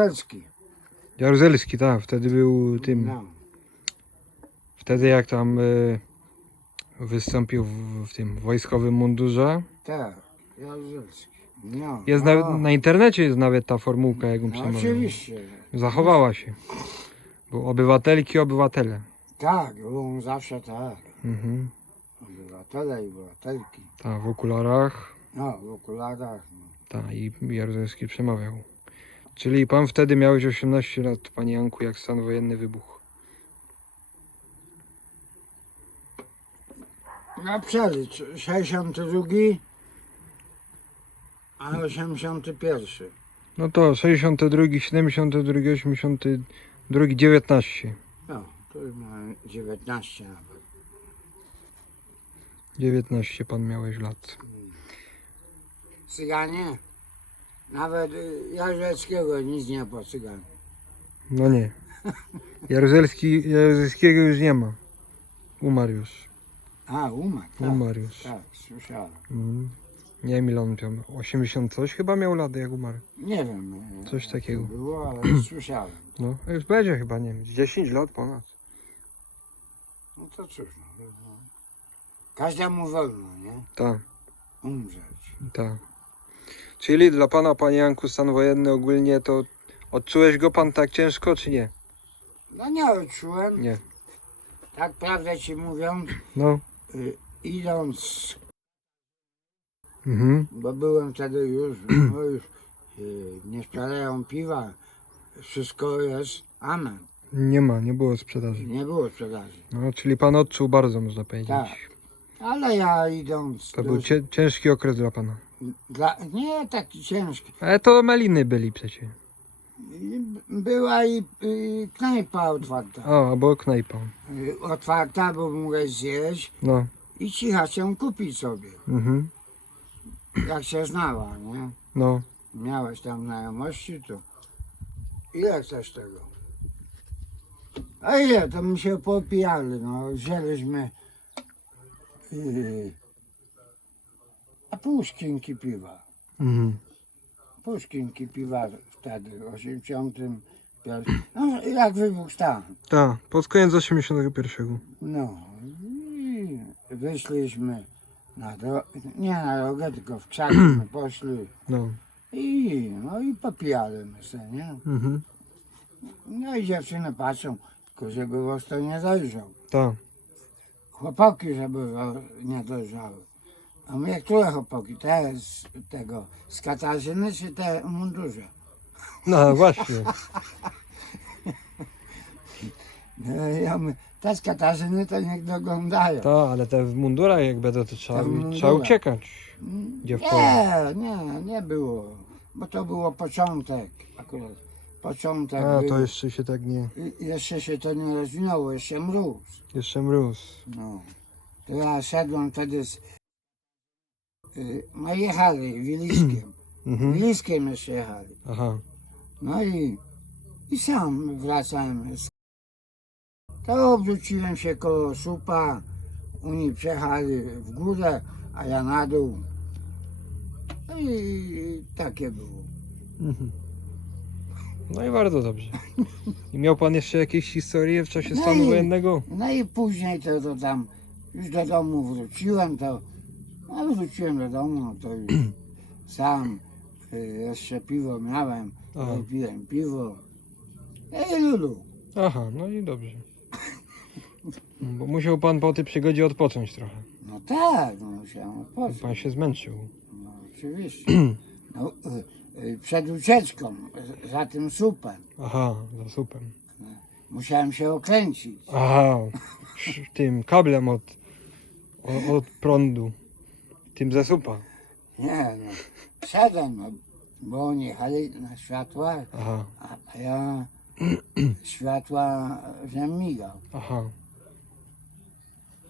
Jaruzelski. Jaruzelski, tak, wtedy był tym, No. wtedy jak tam y, wystąpił w, w tym wojskowym mundurze. Tak, Jaruzelski. No. Jest no. nawet, na internecie jest nawet ta formułka, jak no, przemawiał. Oczywiście. Zachowała się. Był obywatelki, obywatele. Tak, on zawsze tak. Mhm. Obywatele i obywatelki. Tak, w okularach. No, w okularach. No. Tak, i Jaruzelski przemawiał. Czyli pan wtedy miałeś 18 lat, panie Janku, jak stan wojenny wybuchł. Na przelicz 62, a 81. No to 62, 72, 82, 19. No, to już miałem 19 nawet. 19 pan miałeś lat. Cyganie? Nawet y, Jarzeckiego nic nie po cyganie. No nie. Jaruzelski, Jaruzelskiego już nie ma. Umarł już. A, umarł. Tak, Umarł już. tak słyszałem. Mhm. Nie wiem ile on miał. 80 coś chyba miał lat jak umarł. Nie wiem. y, Coś takiego. Było, ale słyszałem. No, już będzie chyba, nie wiem, z 10 lat ponad. No to cóż. No, no. Każdemu wolno, nie? Tak, Umrzeć. tak. Czyli dla pana, panie Janku, stan wojenny ogólnie to odczułeś go pan tak ciężko, czy nie? No nie odczułem. Nie. Tak prawdę ci mówiąc, No. y, idąc, Mhm. bo byłem wtedy już, no już y, nie sprzedają piwa. Wszystko jest amen. Nie ma, nie było sprzedaży. Nie było sprzedaży. No, czyli pan odczuł bardzo, można powiedzieć. Tak. Ale ja idąc. To do- był cie, ciężki okres dla pana. Dla, nie taki ciężki. Ale to meliny byli przecież. I Była i, i knajpa otwarta. O, albo knajpa. Y, Otwarta, bo mogłeś zjeść No. i cicha się kupić sobie. Mhm. Jak się znała, nie? No. Miałeś tam znajomości, to ile chcesz tego? A ile? To my się popijali, no. Wzięliśmy yy, a pół szklinki piwa. Mhm. Pół szklinki piwa wtedy, w 81. No, jak wybuchł stan. Tak, pod koniec 81. No i wyszliśmy na drogę, nie na drogę, tylko w krzaki my poszli No. i, no i popijali my se, nie? Mhm. No i dziewczyny patrzą, tylko żeby was to nie dojrzał. Tak. Chłopaki, żeby nie dojrzały. A mnie które chłopaki? Te z tego, z Katarzyny czy te w mundurze? No właśnie. No, ja my, te z Katarzyny to niech doglądają. Tak, ale te w mundurach jak będą, to trzeba, Te w mundurach. trzeba uciekać. Mm, dziewczyny. Nie, nie, nie było. Bo to było początek akurat. Początek. A, był. to jeszcze się tak nie... I- Jeszcze się to nie rozwinęło, jeszcze mróz. Jeszcze mróz. No. To ja szedłem wtedy z... y, No jechali Wiliskiem. Mhm. Wiliskiem jeszcze jechali. Aha. No i, i sam wracałem. z- To obróciłem się koło słupa. Oni przejechali w górę, a ja na dół. No i takie było. Mhm. No i bardzo dobrze. I miał pan jeszcze jakieś historie w czasie No stanu i- wojennego? No i później to, to tam już do domu wróciłem, to no wróciłem do domu, no to już sam y, jeszcze piwo miałem, Aha. piłem piwo. No I lulu. Aha, no i dobrze. Bo musiał pan po tej przygodzie odpocząć trochę. No tak, no musiałem odpocząć. Pan się zmęczył. No oczywiście. No, y, y, przed ucieczką, y, za tym supem, Aha, za supem. musiałem się okręcić. Aha, sz- tym kablem od, o- od prądu. Tym ze supa. Nie, no, szedłem, no, bo oni jechali na światła, Aha, a, a ja światła, że migał. aha.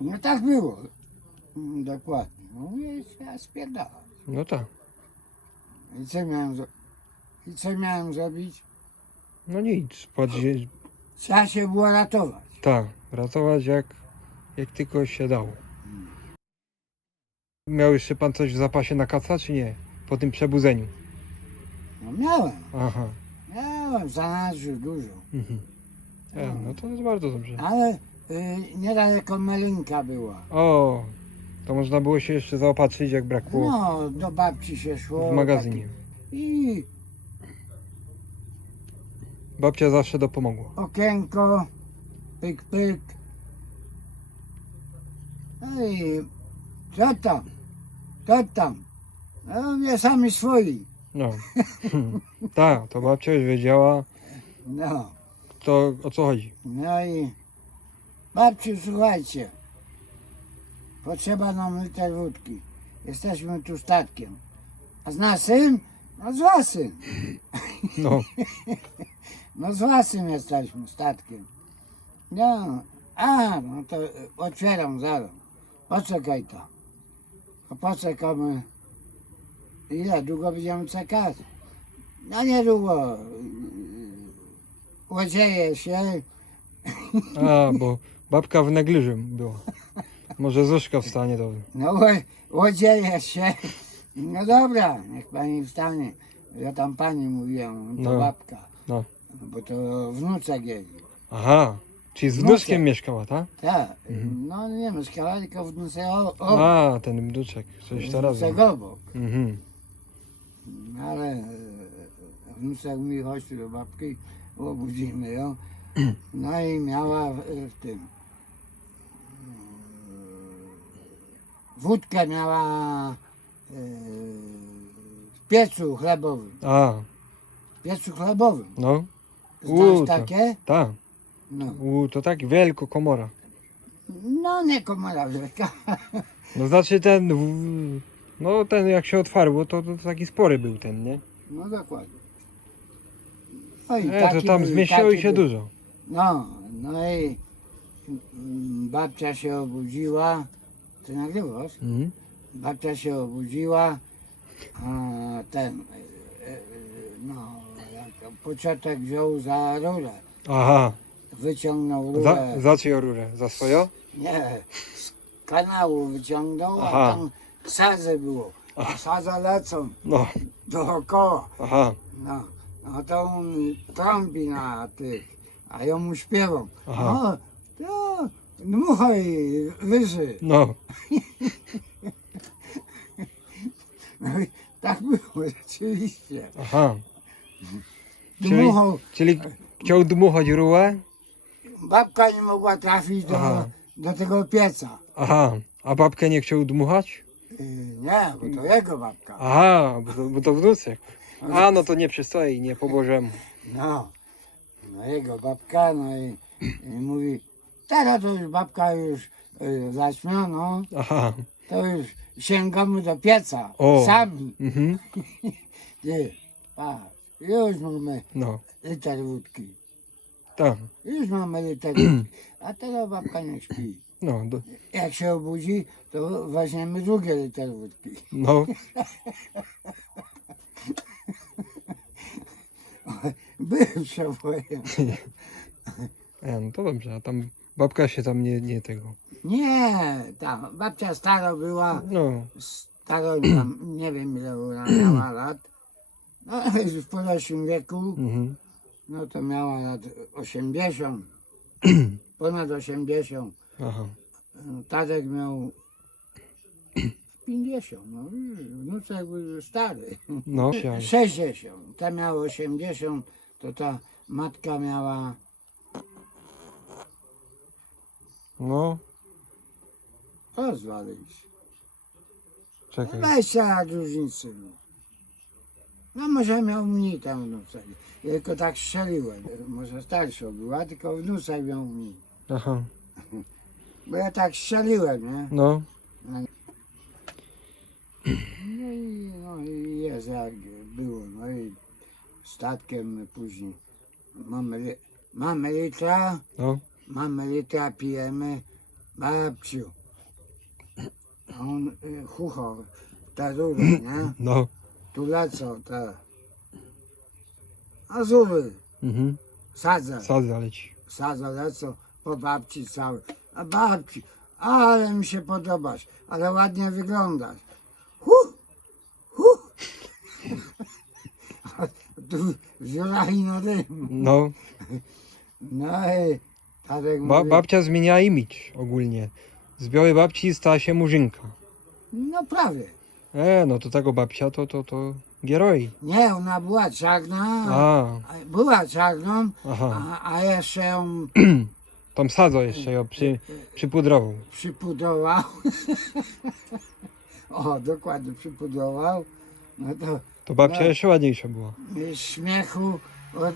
No tak było. Mm, Dokładnie. No i ja spierdałem. No tak. I co miałem, zro- I co miałem zrobić? No nic. Patrzcie, Trzeba się było ratować. tak, ratować jak, jak tylko się dało. Miał jeszcze pan coś w zapasie na kaca, czy nie? Po tym przebudzeniu. No miałem, Aha. miałem. No, w zanadrzu dużo. Mhm. E, no to jest bardzo dobrze. Ale y, niedaleko Melinka była. O, to można było się jeszcze zaopatrzyć, jak brakło No, do babci się szło. w magazynie. taki- I Babcia zawsze dopomogła. okienko, pyk, pyk. No i co tam? Co tam? No, mnie sami swoi. No. tak, to babcia już wiedziała, No, to o co chodzi. no i babciu, słuchajcie. Potrzeba nam liter wódki. Jesteśmy tu statkiem. A z naszym? No z waszym. No, No z waszym jesteśmy statkiem. No, a, no to otwieram zaraz. Poczekaj to. A poczekamy. Ile długo będziemy czekać? No niedługo. Łodzieje się. a, bo babka w negliżu była. Może Zuszka wstanie to. No ło- łodzieje się. No dobra, niech pani wstanie. Ja tam pani mówiłem, to No. babka. No. Bo to wnuczek jej. Aha, czyli z No wnuczkiem mieszkała, tak? Tak, no nie mieszkała, tylko wnuczek o, o A, ten wnuczek, coś to razem. wnuczek obok. Mhm. Ale e, wnuczek mówi, chodź do babki, obudzimy ją. No i miała w, w tym e, wódkę miała e, w piecu chlebowym. A, W piecu chlebowym. no, Znasz U, to- takie? tak. No. U, to tak wielko komora. no nie komora wielka. No znaczy ten, w- no ten jak się otwarło, to, to taki spory był ten, nie? No dokładnie. No i E, to taki tam był, zmieściło taki i się był. dużo. No, no i mm, babcia się obudziła. Ty nagrywasz? Mhm. Babcia się obudziła, a ten, e, e, no, jak pociotek wziął za rurę. Aha, Wyciągnął rurę. za, za czyją rurę? Za swoją? Nie, z kanału wyciągnął, Aha. a tam sadze było. A sadze lecą No, dookoła. aha, No, no to on trąbi na tych, a ja mu śpiewam. Aha. No, to dmuchaj wyżej. no, No i tak było rzeczywiście. aha. Czyli- Dmuchał, Czyli chciał dmuchać rurę? Babka nie mogła trafić do, Aha. do tego pieca. Aha, a babkę nie chciał dmuchać? Yy, Nie, bo to jego babka. Aha, bo to, bo to. A, no to nie przystoi, nie po Bożemu. No, no jego babka, no i, i mówi, teraz to już babka już y, zaśmiono, Aha, to już sięgamy do pieca, O. sami. mhm, Ty, patrz, już mamy no, liter wódki, tak, już mamy liter wódki, a teraz babka nie śpi. no, do, Jak się obudzi, to weźmiemy drugie liter wódki. no, Był przewojem. e, no to dobrze, a tam babka się tam nie, nie tego, Nie, tam babcia stara była, no, staro tam, nie wiem ile ona miała lat, no już w podeszłym wieku, mhm, no to miała lat 80, ponad 80. aha, Tadek miał 50, no wnuczek był stary. no, siadaj. 60, ta miała 80, to ta matka miała, no, rozwalić, czekaj, 20 lat różnicy. No. No może miał mniej tam wnuczek, Ja tylko tak strzeliłem, może starsza była, tylko wnuczek miał mniej. aha, Bo ja tak strzeliłem, nie? no, No i, no i jest jak było, no i statkiem później mamy, li- mamy litra, no, mamy litra, pijemy, babciu. A on y, chuchał, ta rura, nie? no, Tu lecą te azury, mhm, sadze, sadza leci. sadze lecą po babci cały. A babci, ale mi się podobasz, ale ładnie wyglądasz. Huh, huh. tu w dziurach i na dym. No, No i Tadek ba, mówi, babcia zmienia imidż ogólnie. Z białej babci stała się murzynka. no prawie. E, no to tego babcia to, to, to gieroi. Nie, ona była czarna, A, była czarną, aha. a, a jeszcze ją Tam sadzą jeszcze ją przy, przypudrował. przypudrował. o, dokładnie przypudrował. No to To babcia No. jeszcze ładniejsza była. y, śmiechu od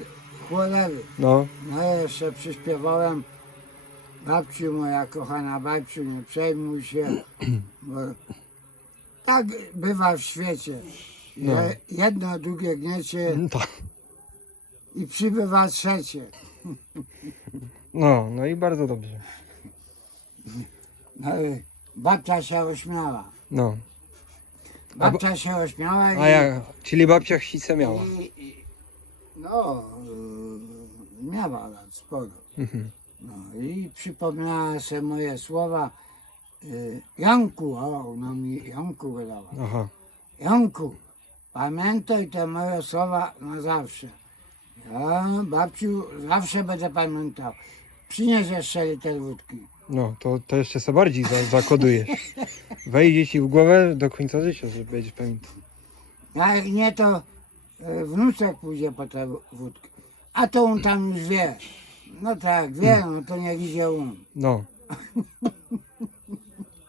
cholery. No, No i jeszcze przyśpiewałem babciu moja kochana babciu, nie przejmuj się, bo tak bywa w świecie. No. że Jedno, drugie gniecie to, i przybywa trzecie. no, no i bardzo dobrze. No i babcia się ośmiała. No, Babcia się ośmiała i, a ja, czyli babcia chcicę miała. i, i no, y, miała lat sporo. Mhm. No i przypomniała sobie moje słowa. Y, Janku, o, ona mi Janku wydała. Aha, Janku, pamiętaj te moje słowa na zawsze. Ja, babciu, zawsze będę pamiętał. Przynieś jeszcze liter wódki. no, to, to jeszcze sobie bardziej za, zakodujesz. Wejdzie ci w głowę do końca życia, że będziesz pamiętał. A jak nie, to y, wnuczek pójdzie po tę wódkę. A to on tam już wie. No tak, wie, no to nie idzie on. No,